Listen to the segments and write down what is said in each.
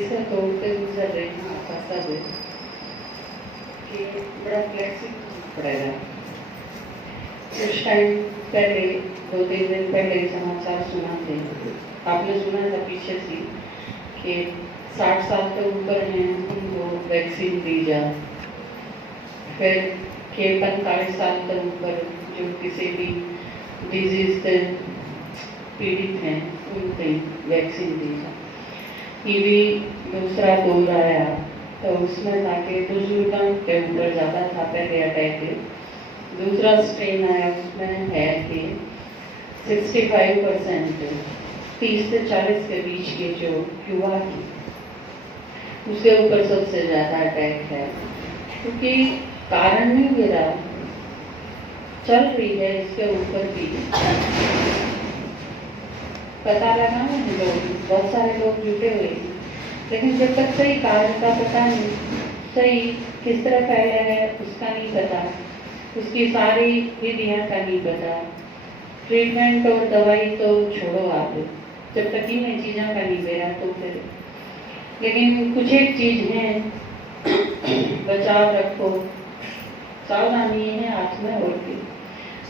तीसरा तोड़ते गुजर रहे हैं खासा दिन कि बड़ा फ्लेक्सिबल पड़ेगा। कुछ टाइम पहले 2-3 दिन पहले समाचार सुना थे, आपने सुना था पीछे से कि 60 साल के ऊपर हैं उनको वैक्सीन दी जाए, फिर के 45 साल के ऊपर जो किसी भी डिजीज से पीड़ित हैं उनको वैक्सीन दी जाए। ये भी दूसरा दौर आया तो उसमें ताकि बुजुर्गों के ऊपर ज़्यादा था पहले अटैक। दूसरा स्ट्रेन आया उसमें है कि 65% 30 से 40 के बीच के जो युवा हैं उसके ऊपर सबसे ज़्यादा अटैक है, क्योंकि कारण नहीं गिरा चल रही है इसके ऊपर भी पता लगा नहीं, लोग बहुत सारे लोग जुटे हुए हैं, लेकिन जब तक सही कारण का पता नहीं, सही किस तरह फैला है उसका नहीं पता, उसकी सारी विधियां का नहीं पता, ट्रीटमेंट और दवाई तो छोड़ो आप, जब तक इन चीज़ों का नहीं बेरा तो फिर। लेकिन कुछ एक चीज़ है बचाव रखो, सावधानी है हाथ में, और भी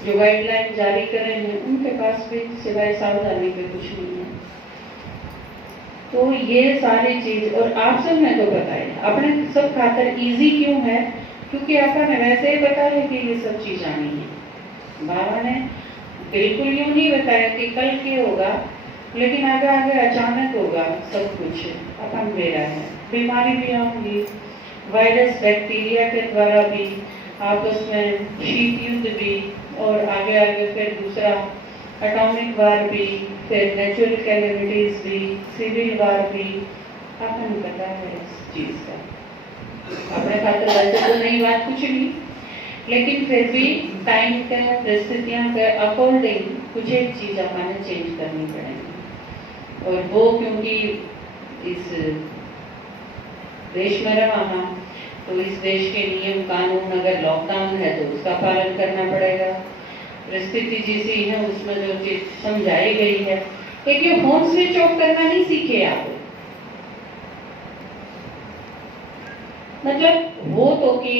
जो गाइडलाइन जारी कर रहे हैं उनके पास भी सिवाय सावधानी के कुछ नहीं है। तो ये सारी चीज, और आप सब ने तो बताया अपने सब खातर इजी क्यों है, क्योंकि आपने वैसे ही बताया कि ये सब चीज आनी है। बाबा ने बिल्कुल यूं नहीं बताया कि कल क्या होगा, लेकिन आगे आगे अचानक होगा सब कुछ, अपन दे रहा है। बीमारी भी आऊंगी, वायरस बैक्टीरिया के द्वारा भी, आपस में शीत युद्ध भी, और आगे आगे फिर दूसरा एटॉमिक वार भी, फिर नेचुरल कैलेमिटीज भी, सिविल वार भी, आपको पता है इस चीज का। अपने खातर वैसे तो नई बात कुछ नहीं, लेकिन फिर भी टाइम के परिस्थितियों के अकॉर्डिंग कुछ एक चीज अपने चेंज करनी पड़ेगी। और वो क्योंकि इस देश में रहा हम, तो इस देश के नियम कानून, अगर लॉकडाउन है तो उसका पालन करना पड़ेगा। परिस्थिति जैसी है उसमें जो चीज समझाई गई है, एक ये फोन स्विच ऑफ करना नहीं सीखे आप, मतलब वो तो कि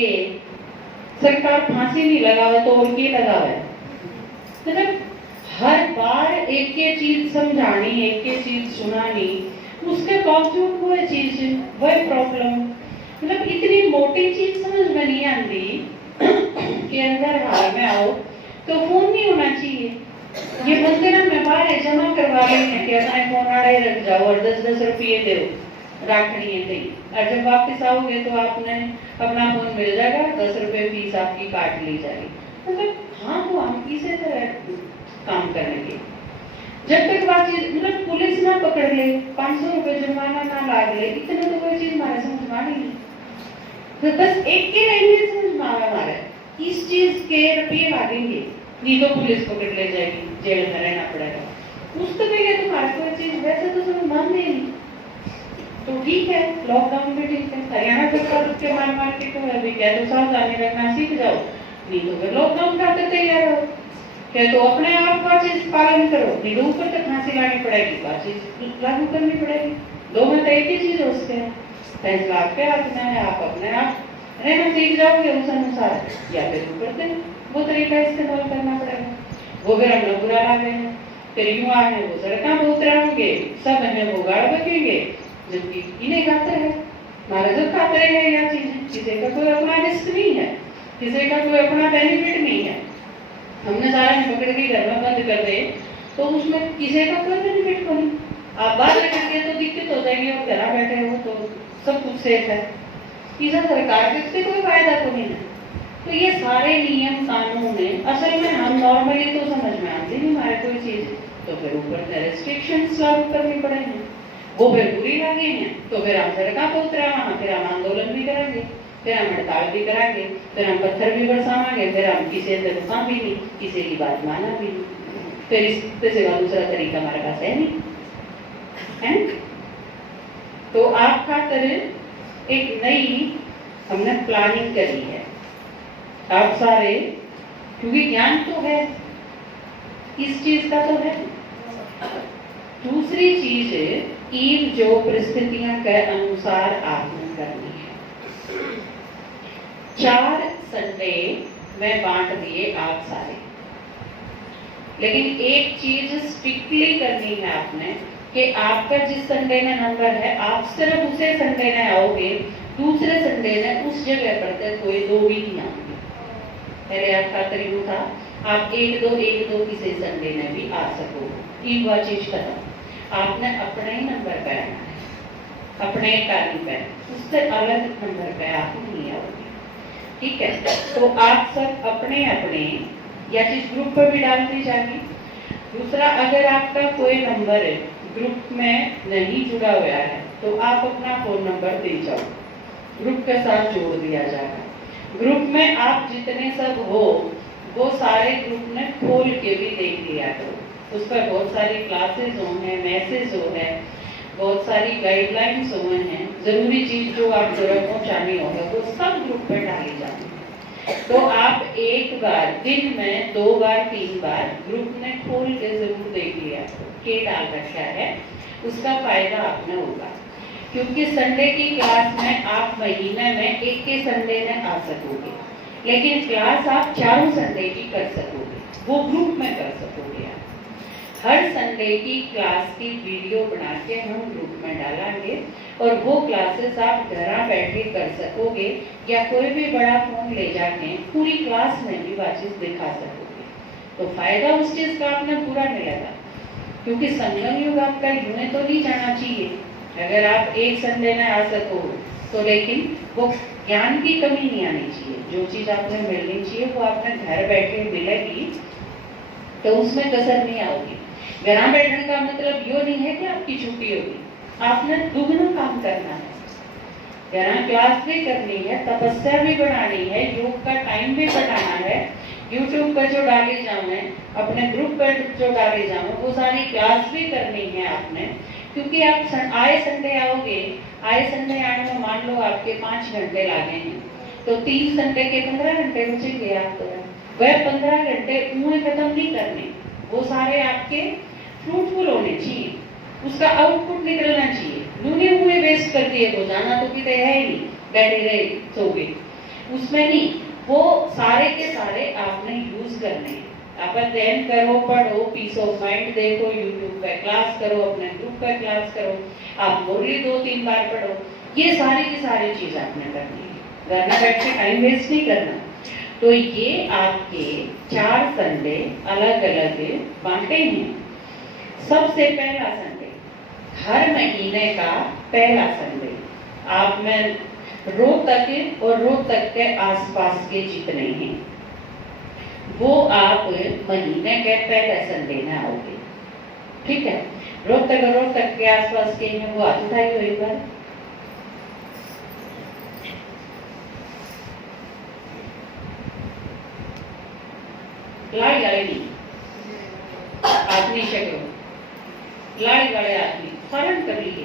सरकार फांसी नहीं लगावे तो और क्या लगावे, मतलब हर बार एक ये चीज समझानी, एक ये चीज सुनानी, उसके बावजूद वो चीज वही प्रॉब्लम, मतलब इतनी मोटी चीज समझ में नहीं आती कि अंदर हाल में आओ तो फोन नहीं होना चाहिए। ये मंदिर में बाहर जमा करवा लेंगे कि अपने फोन आड़े रख जाओ और 10-10 रुपये दो राखनी है नहीं, और जब वापस आओगे तो आपने अपना फोन मिल जाएगा, 10 रुपये फीस आपकी काट ली जाएगी। मतलब हाँ तो हम इसी तरह काम करेंगे जब तक बात चीज, मतलब पुलिस ना पकड़ ले, 500 रुपये जुर्माना ना लाग ले, इतने तो कोई चीज हमारे समझ में नहीं, तो बस एक के नहीं समझ में आवे हमारे, इस चीज के रुपये लागेंगे, नहीं तो पुलिस पकड़ ले जाएगी, जेल में रहना पड़ेगा। उस तो पहले तुम्हारा कोई चीज वैसे तो सब मान नहीं, तो ठीक है लॉकडाउन भी ठीक है, हरियाणा सरकार उसके मार के तो अभी क्या तो सावधानी रखना सीख जाओ, नहीं तो फिर लॉकडाउन खाते तैयार हो, क्या तो अपने आप का चीज पालन करो, नहीं तो ऊपर तक फांसी लानी पड़ेगी, का चीज लागू करनी पड़ेगी। दो में तो एक ही चीज हो सकते हैं, फैसला आपके हाथ में है, आप अपने आप रहना सीख जाओगे उस अनुसार, या फिर ऊपर से वो तरीका इस्तेमाल करना पड़ेगा। वो फिर हम लोग बुरा रहे हैं, फिर युवा है वो सड़कों पर उतरेंगे, सब है वो गाड़ बकेंगे, जबकि इन्हें खाते हैं, हमारे जो खाते हैं या चीज, किसी का कोई अपना रिस्क नहीं है, किसी का कोई अपना बेनिफिट नहीं है। हमने सारा पकड़ के घर में बंद कर दे तो उसमें किसी का कोई बेनिफिट को नहीं, आप बाहर रखेंगे तो दिक्कत हो जाएगी, और घर बैठे हो तो सब कुछ सेफ है, इसे सरकार से कोई फायदा तो नहीं है। तो ये सारे नियम कानून है, असल में हम नॉर्मली तो समझ में आती नहीं हमारे कोई चीज, तो फिर ऊपर से रेस्ट्रिक्शंस लागू करनी पड़ेंगे, वो फिर बुरी लगी है तो फिर हम सड़कों पर उतरा, वहां फिर हम आंदोलन भी करेंगे, फिर हम हड़ताल भी कराएंगे, फिर हम पत्थर भी बरसावांगे, फिर हम किसी से रुका भी नहीं, किसी की बात माना भी नहीं, फिर इससे सिवा दूसरा तरीका हमारे पास है नहीं है। तो आप खातर एक नई हमने प्लानिंग करी है, आप सारे, क्योंकि ज्ञान तो है इस चीज का तो है। दूसरी चीज ईव जो परिस्थितियां के अनुसार आपने करनी है। 4 संडे में बांट दिए आप सारे, लेकिन एक चीज स्ट्रिक्टली करनी है आपने कि आपका जिस संडे में नंबर है आप सिर्फ उसे संडे में आओगे, दूसरे संडे में उस जगह पर कोई 2 भी नहीं आओगे। पहले आपका तरीका था आप 1-2 किसी संडे में भी आ सकोगे, एक बार चीज खत्म। आपने अपने ही नंबर पे आना है, अपने कार्य पे, उससे अलग नंबर पे आप नहीं आओगे, ठीक है। तो आप सब अपने अपने या चीज ग्रुप पर भी डालती जाएगी। दूसरा, अगर आपका कोई नंबर ग्रुप में नहीं जुड़ा हुआ है तो आप अपना फोन नंबर दे जाओ, ग्रुप के साथ जोड़ दिया जाएगा। ग्रुप में आप जितने सब हो वो सारे ग्रुप ने खोल के भी देख लिया करो, उस पर बहुत सारी क्लासेस हो हैं, मैसेज हो है, बहुत सारी गाइडलाइंस हो हैं, जरूरी चीज जो आप जरूर पहुंचानी होगा वो सब ग्रुप पर डाली जाती है। तो आप एक बार दिन में 2 बार 3 बार ग्रुप ने खोल के जरूर देख लिया के डाल रखा है, उसका फायदा आपने होगा। क्योंकि संडे की क्लास में आप महीने में एक के संडे में आ सकोगे, लेकिन क्लास आप 4 संडे की कर सकोगे, वो ग्रुप में कर सकोगे। आप हर संडे की क्लास की वीडियो बना के हम ग्रुप में डालेंगे और वो क्लासेस आप घर बैठे कर सकोगे या कोई भी बड़ा फोन ले जाके पूरी क्लास में भी बातचीत दिखा सकोगे। तो फायदा उस चीज का आपने पूरा मिलेगा, क्योंकि संगम युग आपका यूं तो नहीं जाना चाहिए। अगर आप एक संडे में आ सको तो, लेकिन वो ज्ञान की कमी नहीं आनी चाहिए। जो चीज आपने मिलनी चाहिए वो आपने घर बैठे मिलेगी, तो उसमें कसर नहीं आओगी। घर बैठने का मतलब यो नहीं है कि आपकी छुट्टी होगी, आपने दुगना काम करना है। यहाँ क्लास भी करनी है, तपस्या भी बढ़ानी है, योग का टाइम भी बढ़ाना है, यूट्यूब पर जो डाली जाऊँ, अपने ग्रुप पर जो डाली जाऊँ, वो सारी क्लास भी करनी है आपने। क्योंकि आप आए संडे आओगे, आए संडे आने में मान लो आपके 5 घंटे लागे हैं, तो 3 संडे के 15 घंटे बचेंगे आपको। वह 15 घंटे उन्हें खत्म नहीं करने, वो सारे आपके फ्रूटफुल होने चाहिए, उसका आउटपुट निकलना चाहिए। लूने हुए वेस्ट कर दिए तो जाना तो कितने है ही नहीं, बैठे रहे सो गए, उसमें नहीं। वो सारे के सारे आपने यूज करने हैं। आप अध्ययन करो, पढ़ो, पीस ऑफ माइंड देखो, यूट्यूब पे क्लास करो, अपने ग्रुप पे क्लास करो, आप मुरली 2-3 बार पढ़ो, ये सारी की सारी चीज आपने करनी है। घर में बैठ के टाइम वेस्ट नहीं करना। तो ये आपके 4 संडे अलग अलग बांटे हैं। सबसे पहला संडे, हर महीने का पहला संडे, आप में रोहतक और रोहतक के आसपास के जितने हैं वो आप महीने के पहले संडे में आओगे, ठीक है। रोहतक और रोहतक के आसपास के हैं वो हाथ उठाई हुई बार। लाड़ी नहीं, आदमी शक्ल लाड़ी वाले आदमी फौरन कर लिए,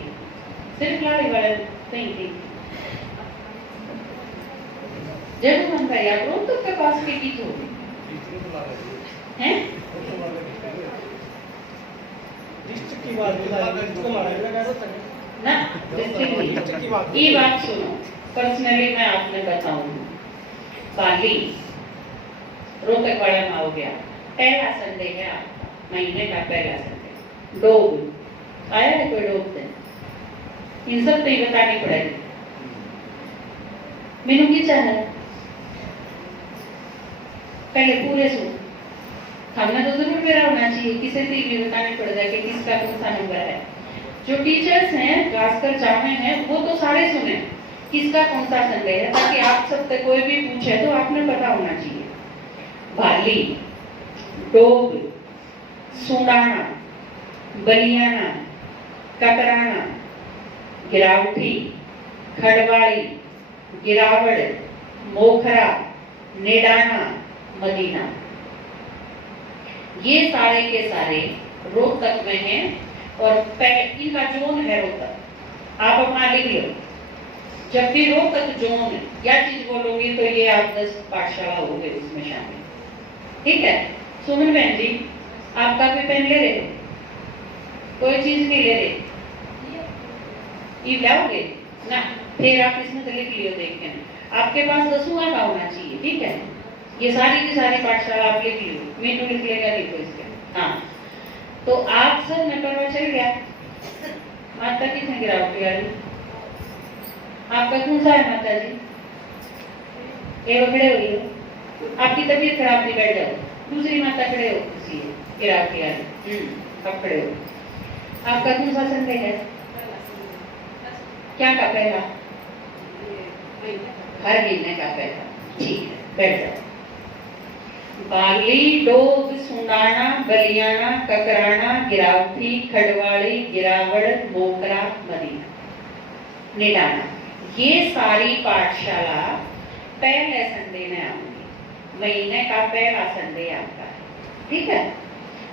सिर्फ लाड़ी वाले कहीं थी जब हम गए आप रोहतक के पास के की तो हैं ना। ये बात सुनो, पर्सनली मैं आपने बताऊं, बाली रोहतक वाला में हो गया, पहला संडे है आपका, महीने का पहला संडे। डोब आया है कोई डोब से? इन सब तो ही बतानी पड़ेगी। मेनू की चैनल पहले पूरे सुन, हमने तो जरूर मेरा होना चाहिए, किसी से भी बतानी पड़ जाए कि किसका कौन सा नंबर है। जो टीचर्स हैं, क्लासकर चाहे हैं, वो तो सारे सुने किसका कौन सा संडे है, ताकि आप सबसे कोई भी पूछे तो आपने पता होना चाहिए। भाली, डोब, सुंडाना, बलियाना, कतराना, गिरावटी, खड़वाड़ी, गिरावड़, मोखरा, नेडाना, मदीना, ये सारे के सारे रोहतक में हैं और इनका जोन है रोहतक। आप अपना लिख लो, जब भी रोहतक जोन या चीज बोलोगे तो ये आप 10 पाठशाला हो गए उसमें शामिल, ठीक है। सुमन बहन जी, आप कापी पेन ले रहे, कोई चीज नहीं ले रहे, ये लाओगे ना, फिर आप इसमें तो लिख लियो देख के, आपके पास 10वां का होना चाहिए, ठीक है। ये सारी की सारी पाठशाला आप लिख लियो, मीनू लिख लेगा, लिखो इसके। हाँ, तो आप सब नटवा चल गया, माता की थे गिरावटी वाली, आपका कौन सा है माता जी? ये खड़े हो रही हो, आपकी तबीयत खराब नहीं, बैठ जाओ, दूसरी माता खड़े हो, किसी गिरावटी वाली, अब खड़े हो। आपका कौन सा संदेह है? क्या का पहला? हर महीने का पहला, ठीक है, बैठ जाओ। बाली, डोब, सुंडाना, बलियाना, ककराना, गिरावटी, खड़वाड़ी, गिरावड़, मोकरा, मदीना, निडाना, ये सारी पाठशाला पहले संडे में आऊंगी, महीने का पहला संडे आपका है, ठीक है।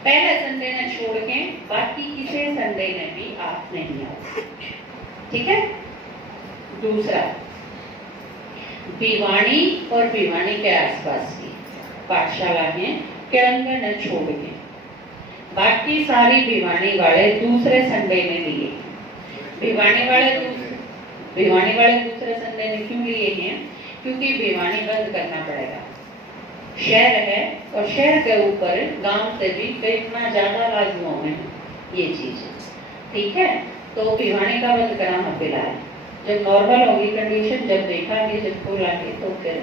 पहले संडे ने छोड़ के बाकी किसी संडे में भी आप नहीं आओ, ठीक है। दूसरा, भिवानी और भिवानी के आसपास की पाठशाला में किरंगा न छोड़ के बाकी सारी भिवानी वाले दूसरे संडे में लिए। भिवानी वाले दूसरे संडे में क्यों लिए हैं? क्योंकि भिवानी बंद करना पड़ेगा, शहर है और शहर के ऊपर गांव से भी इतना ज्यादा लाजमों में ये चीज, ठीक है। तो भिवानी का बंद कराना फिलहाल, जब नॉर्मल होगी कंडीशन, जब देखांगे, जब खोलांगे तो फिर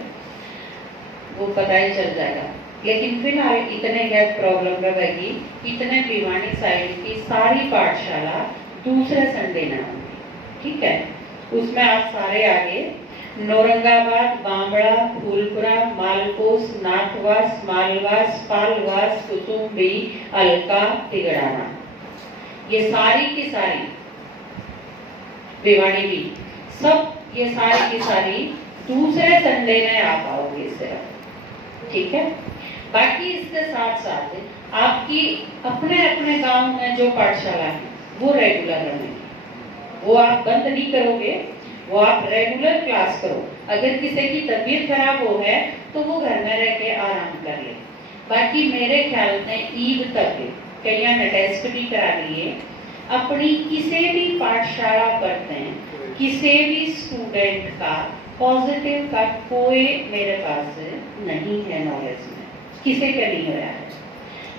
वो पता ही चल जाएगा। लेकिन फिलहाल इतने गैस प्रॉब्लम रहेगी, इतने भिवानी साइड की सारी पाठशाला दूसरे संडे में होंगी, ठीक है। उसमें आप सारे आगे नौरंगाबाद, बांबड़ा, फूलपुरा, मालकोस, नाथवास, मालवास, पालवास, कुसुम्बी, अलका, तिगड़ाना, ये सारी की सारी भिवानी भी सब, ये सारी की सारी दूसरे संडे में आप आओगे सिर्फ, ठीक है। बाकी इसके साथ साथ आपकी अपने अपने गांव में जो पाठशाला है वो रेगुलर रहेगी, वो आप बंद नहीं करोगे, वो आप रेगुलर क्लास करो। अगर किसी की तबीयत खराब हो है तो वो घर में रह के आराम कर ले। बाकी मेरे ख्याल में ईद तक कईयों ने टेस्ट भी करा लिए, अपनी किसी भी पाठशाला पढ़ते हैं किसी भी स्टूडेंट का पॉजिटिव का कोई मेरे पास नहीं है नॉलेज में, किसी का नहीं हो रहा है।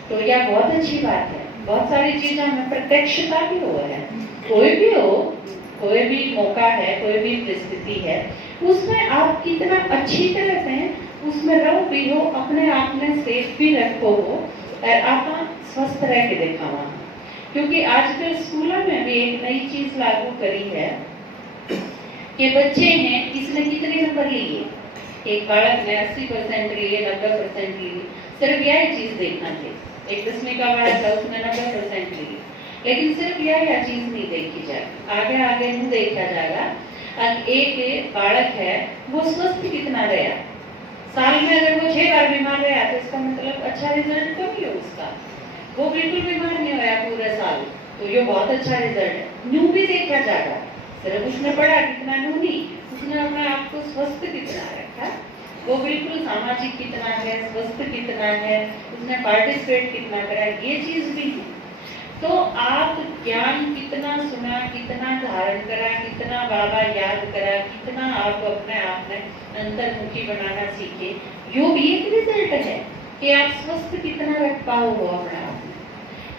तो यह बहुत अच्छी बात है, बहुत सारी चीजों में प्रत्यक्षता भी हो है। कोई भी हो, कोई भी मौका है, कोई भी परिस्थिति है, उसमें आप कितना अच्छी तरह से उसमें रहो भी हो, अपने आप में सेफ भी रखो हो और आप स्वस्थ रह के दिखावा। क्योंकि आजकल स्कूलों में भी एक नई चीज लागू करी है कि बच्चे हैं, किसने कितने नंबर लिए, एक बालक ने 80% लिए, 90% लिए, सिर्फ यही चीज देखना चाहिए। एक 10वीं का बालक था, उसने 90% लिए, लेकिन सिर्फ यह चीज नहीं देखी जाए, आगे आगे नहीं देखा जाएगा एक बालक है वो स्वस्थ कितना रहा। साल में अगर वो 6 बार बीमार रहा तो इसका मतलब अच्छा रिजल्ट तो नहीं हो उसका, वो बिल्कुल बीमार नहीं होया पूरे साल, तो ये बहुत अच्छा रिजल्ट है। न्यू भी देखा जाएगा, सिर्फ उसने पढ़ा कितना न्यू नहीं, उसने अपने आप को स्वस्थ कितना रखा, वो बिल्कुल सामाजिक कितना है, स्वस्थ कितना है, उसने पार्टिसिपेट कितना करा, ये चीज भी है। तो आप ज्ञान कितना सुना, कितना धारण करा, कितना बाबा याद करा, कितना आप अपने आप में अंतर्मुखी बनाना सीखे, यो भी एक रिजल्ट है कि आप स्वस्थ कितना रख पाओ हो अपने आप में।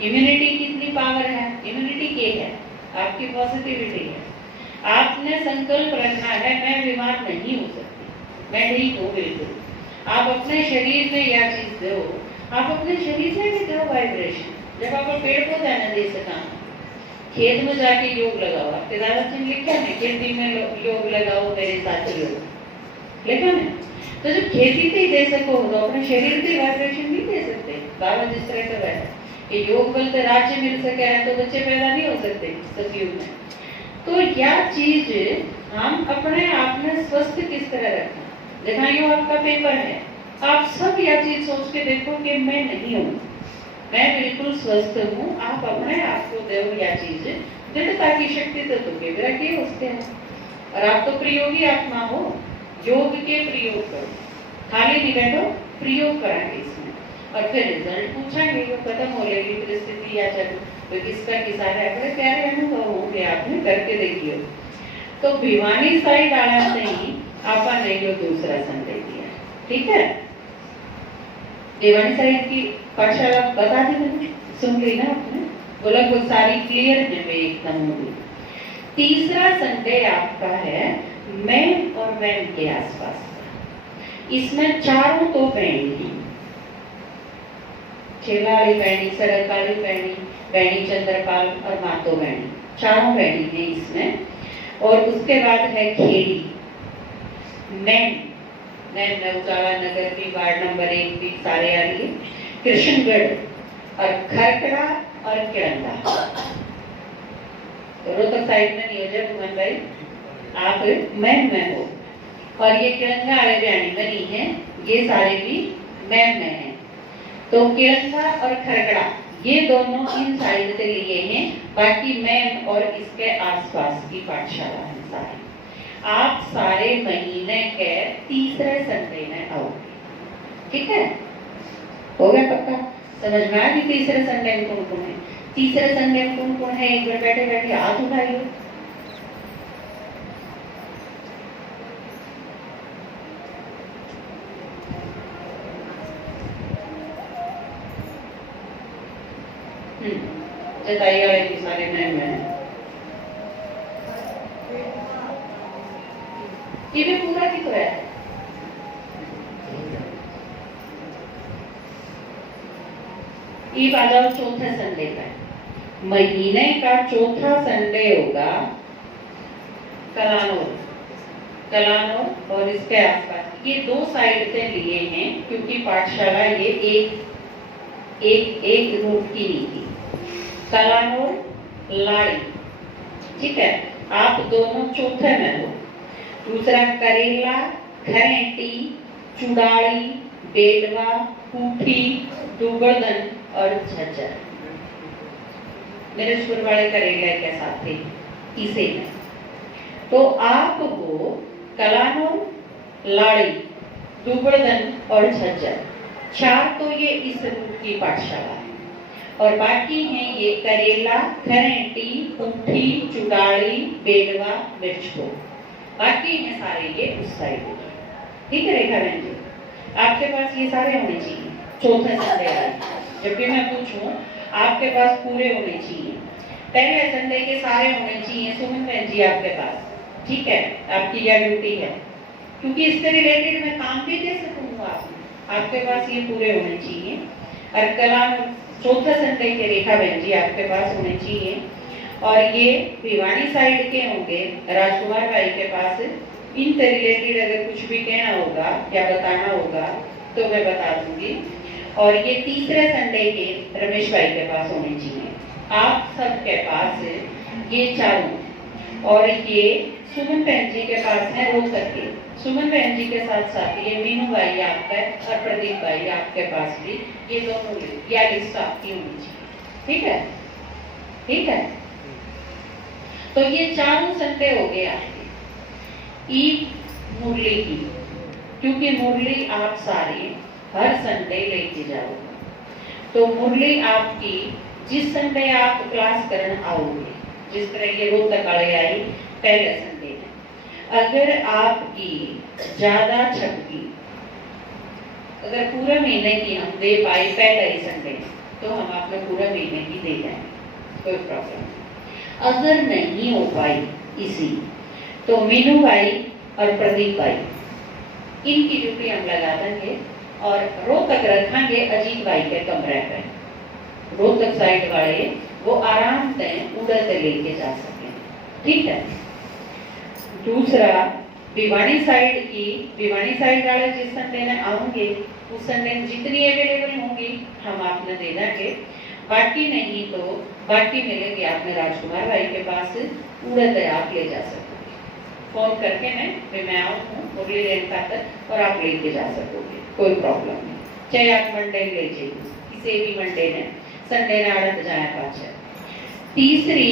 इम्यूनिटी कितनी पावर है, इम्यूनिटी क्या है, आपकी पॉजिटिविटी है। आपने संकल्प रखना है मैं बीमार नहीं हो सकती, मैं ठीक हूँ बिल्कुल। आप अपने शरीर में यह चीज दो, आप अपने शरीर से भी दो वाइब्रेशन। जब आप पेड़ पौधा न दे सका, खेत में जाके योग लगाओ, आपके दादा जी ने लिखा है खेती में योग लगाओ मेरे साथ योग, लिखा है। तो जब खेती से ही दे सको तो अपने शरीर से वाइब्रेशन नहीं दे सकते। बाबा जिस तरह का है कि योग बल से राज्य मिल सके है तो बच्चे पैदा नहीं हो सकते सतयुग में। तो यह चीज हम अपने आप में स्वस्थ किस तरह रखना, देखा यो आपका पेपर है, आप सब यह चीज सोच के देखो कि मैं नहीं हूँ, मैं बिल्कुल स्वस्थ हूँ। आप अपने आप को दो यह चीज दृढ़ता की शक्ति तो तुम्हें भी रखिए उसके है। और आप तो प्रयोगी आत्मा हो, योग के प्रयोग करो, खाली नहीं बैठो, प्रयोग कराएंगे इसमें और फिर रिजल्ट पूछेंगे, वो खत्म हो जाएगी परिस्थिति या जब तो किसका किसा है। बड़े प्यारे अनुभव होंगे, आपने करके देखिए। तो भिवानी साइड आया नहीं आपा नहीं लो दूसरा संडे दिया, ठीक है। भिवानी साइड की पाठशाला बता दी मैंने, सुन ली ना आपने, बोला वो सारी क्लियर है वे एकदम होगी। तीसरा संडे आपका है मैन और मैन के आसपास का। इसमें चारों तो बैंडी हैं, छेला वाली बैंडी, सड़क वाली बैंडी, बैंडी चंद्रपाल और मातो बैंडी, चारों बैंडी हैं इसमें। और उसके बाद है खेड़ी, नैन, नैन नौचाला नगर की वार्ड नंबर 1 भी सारे आ रही है, कृष्णगढ़ और खरकड़ा और किरंगा। तो रोहतक साइड में नहीं हो जाए भुवन भाई, आप मैन में हो। और ये किरंगा वाले बैंडी बनी है, ये सारे भी मैन में हैं। तो किरंगा और खरकड़ा ये दोनों इन साइड से लिए हैं, बाकी मैन और इसके आसपास की पाठशाला है सारी। आप सारे महीने के तीसरे संडे में आओगे, ठीक है, हो गया पक्का? समझ में आया कि तीसरे संडे में कौन कौन है? तीसरे संडे में कौन कौन है? एक बार बैठे बैठे हाथ उठाइए। जताई वाले की सारे मैन में ये भी पूरा की तो है। ये आ जाओ चौथे संडे का, महीने का चौथा संडे होगा कलानौर, कलानौर और इसके आसपास। ये दो साइड से लिए हैं क्योंकि पाठशाला ये एक रूट की नहीं थी। कलानौर लाड़ी, ठीक है, आप दोनों चौथे में हो। दूसरा करेला, खरेटी, चुड़ाड़ी, बेलवा, कुठी, दुगर्दन और झज्जर। मेरे स्कूल वाले करेला के साथ थे इसे में। तो आपको कलानौर, लाड़ी, दुगर्दन और झज्जर, चार तो ये इस रूट की पाठशाला है और बाकी हैं ये करेला, खरेटी, कुठी, चुड़ाड़ी, बेलवा, मिर्चको, बाकी हैं सारे ये उस साइड के। ठीक है रेखा बहन जी, आपके पास ये सारे होने चाहिए चौथे संडे वाले। जब भी मैं पूछूं आपके पास पूरे होने चाहिए, पहले संडे के सारे होने चाहिए। सुमन बहन जी आपके पास, ठीक है, आपकी यह ड्यूटी है क्योंकि इससे रिलेटेड मैं काम भी दे सकूंगा। आपके पास ये पूरे होने चाहिए। और कलाम चौथा संडे के रेखा बहन जी आपके पास होने चाहिए। और ये भिवानी साइड के होंगे राजकुमार भाई के पास। इनसे रिलेटेड अगर कुछ भी कहना होगा या बताना होगा तो मैं बता दूंगी। और ये तीसरे संडे के रमेश भाई के पास होने चाहिए। आप सबके पास ये चारों, और ये सुमन बहन जी के पास है रोहतक के। सुमन बहन जी के साथ साथ ये मीनू भाई आपका और प्रदीप भाई आपके पास भी, ये दोनों या लिस्ट आपकी होनी चाहिए। ठीक है, ठीक है। तो ये चारों संडे हो गए आपके ईद मुरली की, क्योंकि मुरली आप सारे हर संडे लेके जाओगे। तो मुरली आपकी जिस संडे आप क्लास करने आओगे, जिस तरह ये रोहतक वाले आई पहले संडे में, अगर आपकी ज्यादा छपकी, अगर पूरे महीने की हम दे पाए पहले ही संडे, तो हम आपको पूरे महीने की दे जाएंगे, कोई प्रॉब्लम नहीं। अगर नहीं हो पाई इसी, तो मीनू भाई और प्रदीप भाई इनकी ड्यूटी हम लगा देंगे और रोहतक रखेंगे अजीत भाई के कमरे पे। रोहतक साइड वाले वो आराम से उड़ते लेके जा सके, ठीक है। दूसरा भिवानी साइड की, भिवानी साइड वाले जिस संडे में आएंगे उस संडे जितनी अवेलेबल होंगी हम आपने दे देंगे। बाकी नहीं तो बाकी मिलेंगे आपने राजकुमार भाई के पास, उड़ते आप ले जा सकोगे। फोन करके मैं आऊँ हूँ मुरली लेन तक और आप लेके जा सकोगे, कोई प्रॉब्लम नहीं। चाहे आप मंडे ले जाइए, किसी भी मंडे ने संडे ने आड़त जाया पास है। तीसरी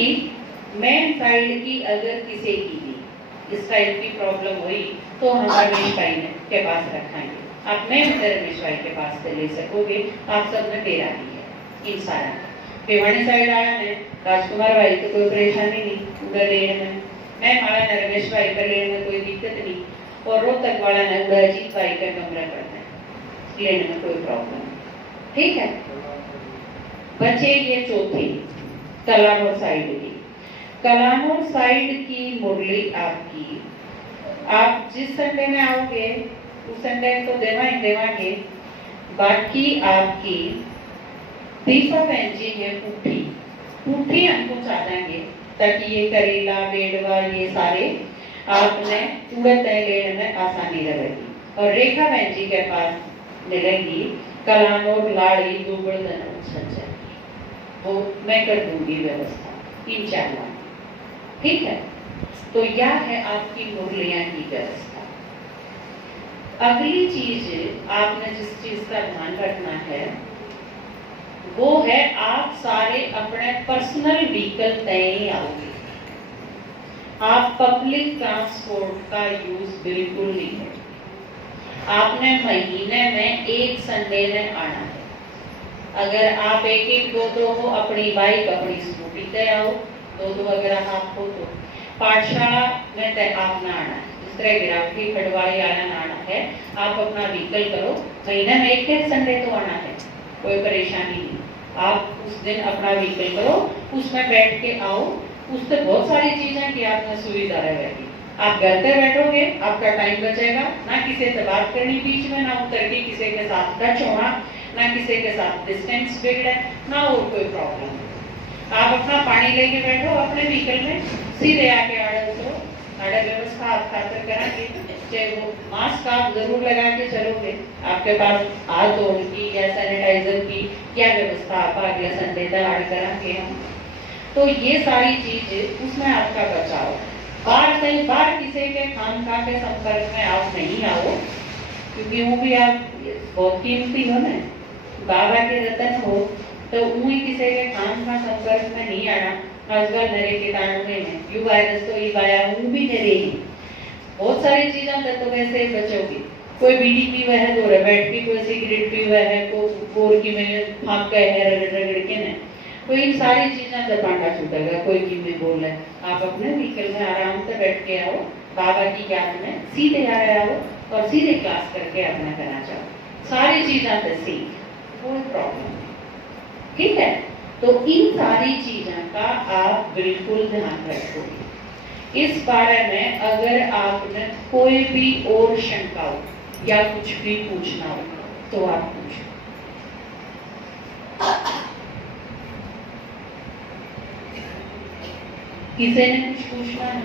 मेन साइड की अगर किसी की भी इस साइड की प्रॉब्लम हुई तो हम रमेश भाई के पास रखेंगे। आप मेन रमेश भाई के पास से ले सकोगे। आप सब ने तेरा ही है इन सारा। भिवानी साइड आया है राजकुमार भाई तो कोई परेशानी नहीं, उधर लेने में मैं मारा ने रमेश भाई कर लेने में कोई दिक्कत नहीं, और रोहतक वाला ने अजीत भाई का कमरा करना है, लेने में कोई प्रॉब्लम नहीं। ठीक है, बचे ये चौथी कलानौर साइड की। कलानौर साइड की मुरली आपकी, आप जिस संडे में आओगे उस संडे तो देवांगे। बाकी आपकी दीपा बहन जी है पूठी हमको चाह देंगे, ताकि ये करेला बेड़वा ये सारे आपने तुरंत लेने में आसानी रहेगी। और रेखा बहन जी के पास मिलेगी कलानौर लाड़ी दुबड़न सज्जन, वो मैं कर दूंगी व्यवस्था इंशाल्लाह। ठीक है, तो यह है आपकी मुरलियां की व्यवस्था। अगली चीज आपने जिस चीज का ध्यान रखना है वो है आप सारे अपने पर्सनल व्हीकल तय ही आओगे। आप पब्लिक ट्रांसपोर्ट का यूज बिल्कुल नहीं करें। आपने महीने में एक संडे में आना है। अगर आप एक दो हो अपनी बाइक अपनी स्कूटी तय आओ, दो अगर आप हो तो पाठशाला में तय आपने आना है। जिस तरह गिरावटी खड़वाड़ी आना है, आप अपना व्हीकल करो, महीने में एक संडे तो आना है, कोई परेशानी नहीं। आप उस दिन अपना व्हीकल करो, उसमें बैठ के आओ, उससे बहुत सारी चीजें की आपने सुविधा रहेगी। आप घर पे बैठोगे, आपका टाइम बचेगा, ना किसी से बात करनी बीच में, ना उतर के किसी के साथ टच होना, ना किसी के साथ डिस्टेंस बिगड़े, ना और कोई प्रॉब्लम। आप अपना पानी लेके बैठो अपने व्हीकल में, सीधे आके आड़े उतरो, आड़े व्यवस्था आप खातर कराएंगे। चाहे वो मास्क आप जरूर लगा के चलोगे, आपके पास हाथ धोने की या सैनिटाइजर की क्या व्यवस्था आप अगले संडे तक आड़ कराएंगे हम। तो ये सारी चीजें उसमें आपका बचाव। बार किसी के खान खा के संपर्क में आप नहीं आओ, क्योंकि वो भी आप बहुत कीमती हो ना, बाबा के रतन हो, तो उन्हें किसी के खान खा संपर्क में नहीं आना। आजकल नरे कीटाणु में यू वायरस तो ये वाया वो भी नरे ही, बहुत सारी चीजें तो वैसे बचोगी। कोई बीड़ी पी हुआ है, दो बैठ के, कोई सिगरेट पी हुआ है, कोई की में फाँक गए है रगड़ के न, कोई इन सारी चीजें से पांडा छूटेगा। कोई की में बोल है, आप अपने व्हीकल में आराम से बैठ के आओ, बाबा की याद में सीधे आ रहे आओ और सीधे क्लास करके अपना करना चाहो, सारी चीजें से सीख, कोई प्रॉब्लम नहीं। ठीक है, तो इन सारी चीजों का आप बिल्कुल ध्यान रखोगे। इस बारे में अगर आपने कोई भी और शंका हो या कुछ भी पूछना हो तो आप पूछो। किसी ने कुछ पूछना है?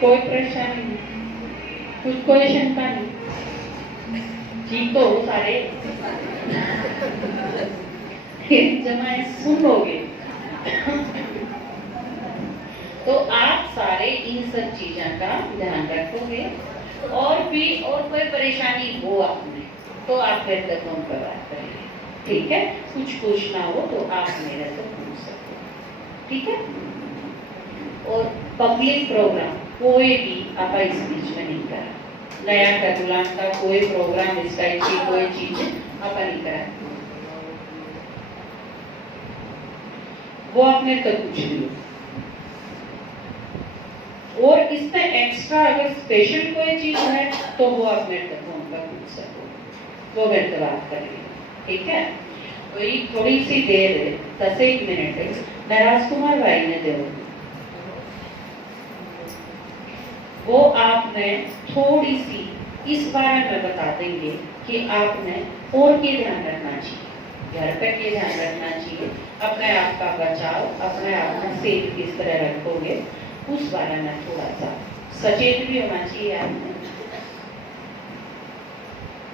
कोई परेशानी नहीं, कुछ कोई शंका नहीं? ठीक तो सारे जमाए सुन लोगे तो आप सारे इन सब चीजों का ध्यान रखोगे। और भी और कोई परेशानी हो आपने तो आप मेरे तक फोन पर बात करेंगे। ठीक है, कुछ पूछना हो तो आप मेरे से पूछ सकते हो। ठीक है, और पब्लिक प्रोग्राम कोई भी आप इस बीच में नहीं करा, नया कदुलान का कोई प्रोग्राम इस टाइप की कोई चीज आप नहीं करा, वो आप मेरे तक पूछ लो। और इसमें एक्स्ट्रा अगर स्पेशल कोई चीज है तो वो आप मेरे तक फोन पर पूछ सको, वो मेरे से बात करेंगे। ठीक है, वही थोड़ी सी देर 10-1 मिनट मैं राजकुमार भाई ने दे, वो आपने थोड़ी सी इस बारे में बता देंगे कि आपने और क्या ध्यान रखना चाहिए, घर पर क्या ध्यान रखना चाहिए, अपने आप का बचाव, अपने आप में सेफ किस तरह रखोगे, उस बारे में थोड़ा सा सचेत भी होना चाहिए आपने।